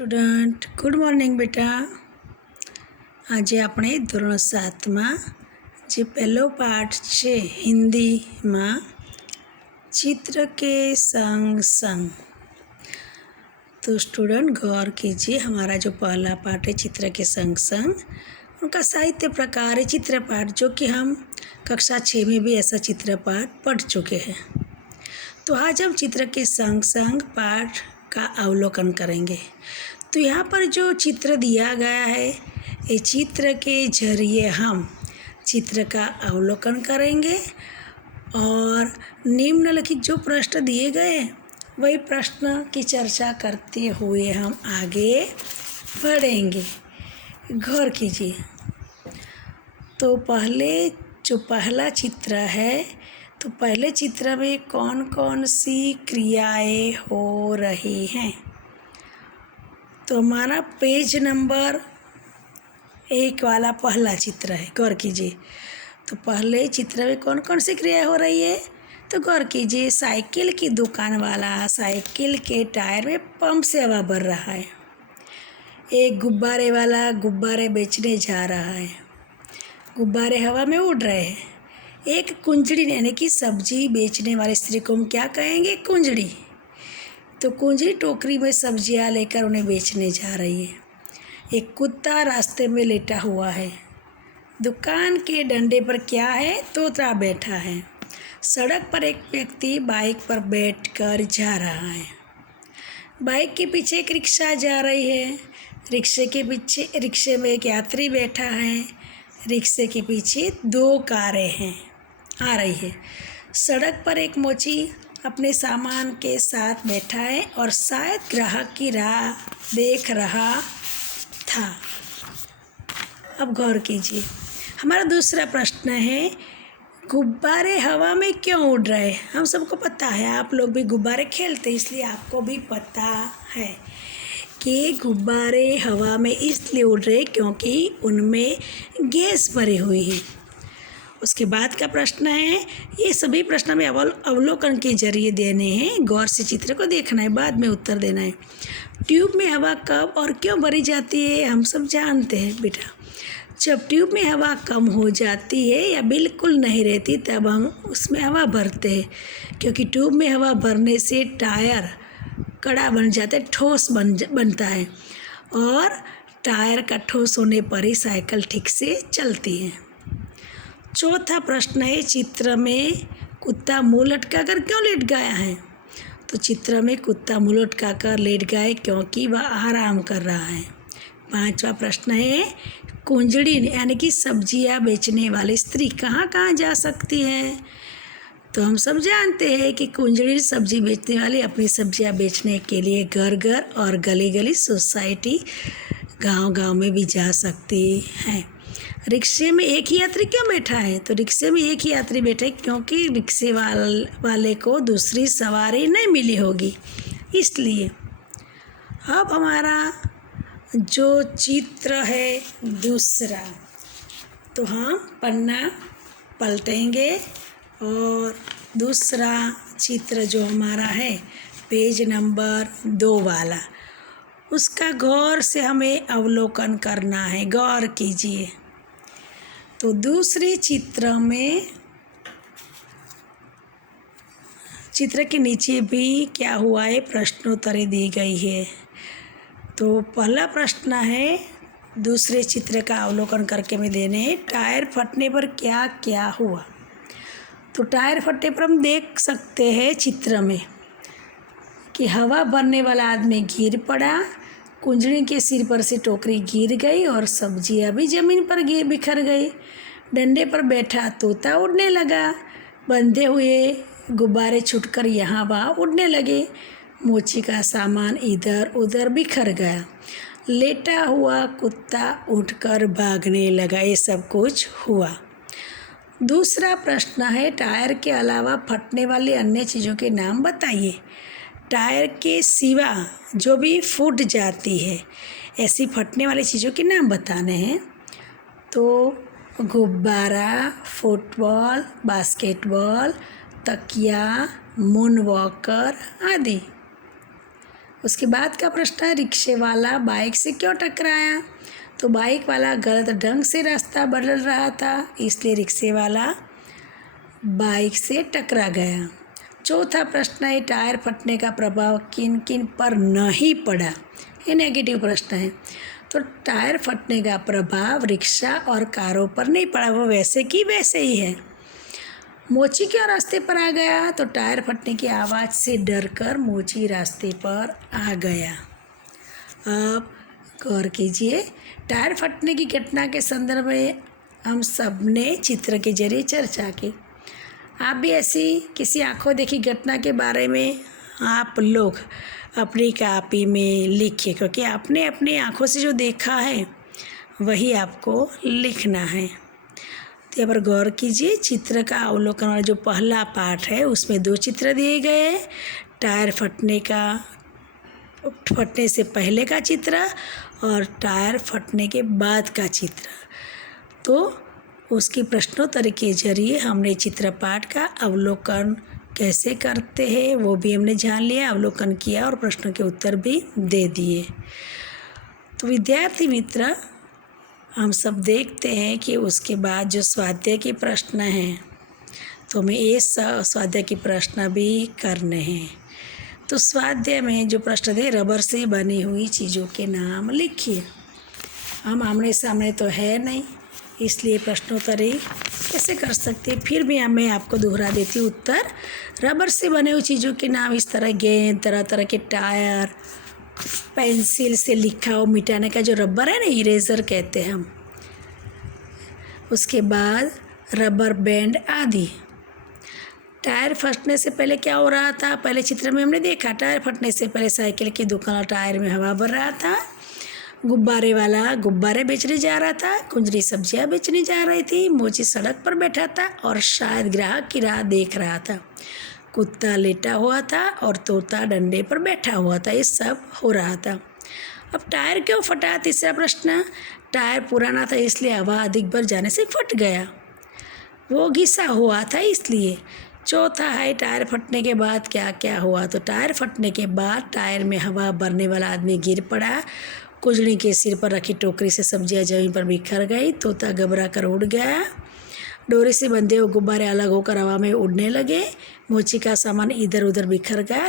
Student good morning બેટા। આજે આપણે ધોરણ 7માં જે પહેલો પાઠ છે હિન્દીમાં चित्र के संग संग। तो स्टूडेंट गौर कीजिए, हमारा जो पहला पाठ है चित्र के संग संग, उनका साहित्य प्रकार है चित्र पाठ, जो कि हम कक्षा 6 में भी ऐसा चित्र पाठ पढ़ चुके हैं। तो आज हम चित्र के संग संग पाठ का अवलोकन करेंगे। तो यहाँ पर जो चित्र दिया गया है, ये चित्र के जरिए हम चित्र का अवलोकन करेंगे और निम्नलिखित जो प्रश्न दिए गए हैं वही प्रश्न की चर्चा करते हुए हम आगे बढ़ेंगे। गौर कीजिए। तो पहला चित्र है, तो पहले चित्र में कौन कौन सी क्रियाएं हो रही हैं। तो हमारा पेज नंबर 1 वाला पहला चित्र है। गौर कीजिए। तो पहले चित्र में कौन कौन सी क्रिया हो रही है, तो गौर कीजिए। साइकिल की दुकान वाला साइकिल के टायर में पंप से हवा भर रहा है। एक गुब्बारे वाला गुब्बारे बेचने जा रहा है। गुब्बारे हवा में उड़ रहे हैं। एक कुंजड़ी यानी कि सब्जी बेचने वाली स्त्री को हम क्या कहेंगे, कुंजड़ी। तो कुंजड़ी टोकरी में सब्जियां लेकर उन्हें बेचने जा रही है। एक कुत्ता रास्ते में लेटा हुआ है। दुकान के डंडे पर क्या है, तोता बैठा है। सड़क पर एक व्यक्ति बाइक पर बैठकर जा रहा है। बाइक के पीछे एक रिक्शा जा रही है। रिक्शे में एक यात्री बैठा है। रिक्शे के पीछे 2 कारें हैं आ रही है। सड़क पर एक मोची अपने सामान के साथ बैठा है और शायद ग्राहक की राह देख रहा था। अब गौर कीजिए। हमारा दूसरा प्रश्न है, गुब्बारे हवा में क्यों उड़ रहे हैं। हम सबको पता है, आप लोग भी गुब्बारे खेलते, इसलिए आपको भी पता है कि गुब्बारे हवा में इसलिए उड़ रहे क्योंकि उनमें गैस भरी हुई है। उसके बाद का प्रश्न है, ये सभी प्रश्न में अवलोकन के जरिए देने हैं। गौर से चित्र को देखना है, बाद में उत्तर देना है। ट्यूब में हवा कब और क्यों भरी जाती है, हम सब जानते हैं बेटा। जब ट्यूब में हवा कम हो जाती है या बिल्कुल नहीं रहती, तब हम उसमें हवा भरते हैं, क्योंकि ट्यूब में हवा भरने से टायर कड़ा बन जाता है, ठोस बनता है, और टायर का ठोस होने पर ही साइकिल ठीक से चलती है। चौथा प्रश्न है, चित्र में कुत्ता मुँह लटकाकर क्यों लेट गया है। तो चित्र में कुत्ता मुँह लटकाकर लेट गया है क्योंकि वह आराम कर रहा है। 5वां प्रश्न है, कुंजड़ी यानी कि सब्जियां बेचने वाली स्त्री कहाँ कहाँ जा सकती है। तो हम सब जानते हैं कि कुंजड़ी सब्जी बेचने वाली अपनी सब्जियां बेचने के लिए घर घर और गली गली सोसाइटी गांव गांव में भी जा सकती है। रिक्शे में एक ही यात्री क्यों बैठा है। तो रिक्शे में एक ही यात्री बैठा है क्योंकि रिक्शे वाले को दूसरी सवारी नहीं मिली होगी, इसलिए। अब हमारा जो चित्र है दूसरा, तो हम पन्ना पलटेंगे और दूसरा चित्र जो हमारा है पेज नंबर 2 वाला, उसका गौर से हमें अवलोकन करना है। गौर कीजिए। तो दूसरे चित्र में चित्र के नीचे भी क्या हुआ है, प्रश्नोत्तरी दी गई है। तो पहला प्रश्न है, दूसरे चित्र का अवलोकन करके हमें देने हैं, टायर फटने पर क्या क्या हुआ। तो टायर फटने पर हम देख सकते हैं चित्र में कि हवा भरने वाला आदमी गिर पड़ा, कुंजड़ी के सिर पर से टोकरी गिर गई और सब्जियां भी ज़मीन पर बिखर गई। डंडे पर बैठा तोता उड़ने लगा। बंधे हुए गुब्बारे छूटकर यहाँ वहाँ उड़ने लगे। मोची का सामान इधर उधर बिखर गया। लेटा हुआ कुत्ता उठकर भागने लगा। ये सब कुछ हुआ। दूसरा प्रश्न है, टायर के अलावा फटने वाली अन्य चीज़ों के नाम बताइए। टायर के सिवा जो भी फूट जाती है, ऐसी फटने वाली चीज़ों के नाम बताने हैं। तो गुब्बारा, फुटबॉल, बास्केटबॉल, तकिया, मून वॉकर आदि। उसके बाद का प्रश्न है, रिक्शे वाला बाइक से क्यों टकराया? तो बाइक वाला गलत ढंग से रास्ता बदल रहा था, इसलिए रिक्शे वाला बाइक से टकरा गया। चौथा प्रश्न है, टायर फटने का प्रभाव किन किन पर नहीं पड़ा? ये नेगेटिव प्रश्न है। तो टायर फटने का प्रभाव रिक्शा और कारों पर नहीं पड़ा, वो वैसे की वैसे ही है। मोची क्यों रास्ते पर आ गया? तो टायर फटने की आवाज़ से डरकर मोची रास्ते पर आ गया। अब गौर कीजिए, टायर फटने की घटना के संदर्भ में हम सब ने चित्र के जरिए चर्चा की। आप भी ऐसी किसी आंखों देखी घटना के बारे में आप लोग अपनी कापी में लिखिए, क्योंकि आपने अपनी आंखों से जो देखा है वही आपको लिखना है। तो यहाँ पर गौर कीजिए, चित्र का अवलोकन वाला जो पहला पाठ है उसमें 2 चित्र दिए गए हैं। टायर फटने से पहले का चित्र और टायर फटने के बाद का चित्र। तो उसकी प्रश्नोत्तरी के जरिए हमने चित्रपाठ का अवलोकन कैसे करते हैं वो भी हमने जान लिया, अवलोकन किया और प्रश्नों के उत्तर भी दे दिए। तो विद्यार्थी मित्र, हम सब देखते हैं कि उसके बाद जो स्वाध्याय के प्रश्न हैं तो हमें ये स्वाध्याय के प्रश्न भी करने हैं। तो स्वाध्याय में जो प्रश्न थे, रबर से बनी हुई चीज़ों के नाम लिखिए। हम आमने सामने तो है नहीं, इसलिए प्रश्नोत्तरी कैसे कर सकते? फिर भी मैं आपको दोहरा देती हूँ उत्तर। रबर से बने हुई चीज़ों के नाम इस तरह गेंद, तरह तरह के टायर, पेंसिल से लिखा हो मिटाने का जो रबर है ना, इरेज़र कहते हैं हम। उसके बाद रबर बैंड आदि। टायर फटने से पहले क्या हो रहा था? पहले चित्र में हमने देखा, टायर फटने से पहले साइकिल की दुकान टायर में हवा भर रहा था। गुब्बारे वाला गुब्बारे बेचने जा रहा था, कुंजरी सब्जियां बेचने जा रही थी, मोची सड़क पर बैठा था और शायद ग्राहक की राह देख रहा था। कुत्ता लेटा हुआ था और तोता डंडे पर बैठा हुआ था। ये सब हो रहा था। अब टायर क्यों फटा? तीसरा प्रश्न, टायर पुराना था इसलिए हवा अधिक भर जाने से फट गया, वो घिसा हुआ था इसलिए। चौथा है, टायर फटने के बाद क्या क्या हुआ? तो टायर फटने के बाद टायर में हवा भरने वाला आदमी गिर पड़ा, कुजड़ी के सिर पर रखी टोकरी से सब्जियां जमीन पर बिखर गई, तोता घबरा कर उड़ गया, डोरी से बंधे हुए गुब्बारे अलग होकर हवा में उड़ने लगे, मोची का सामान इधर उधर बिखर गया।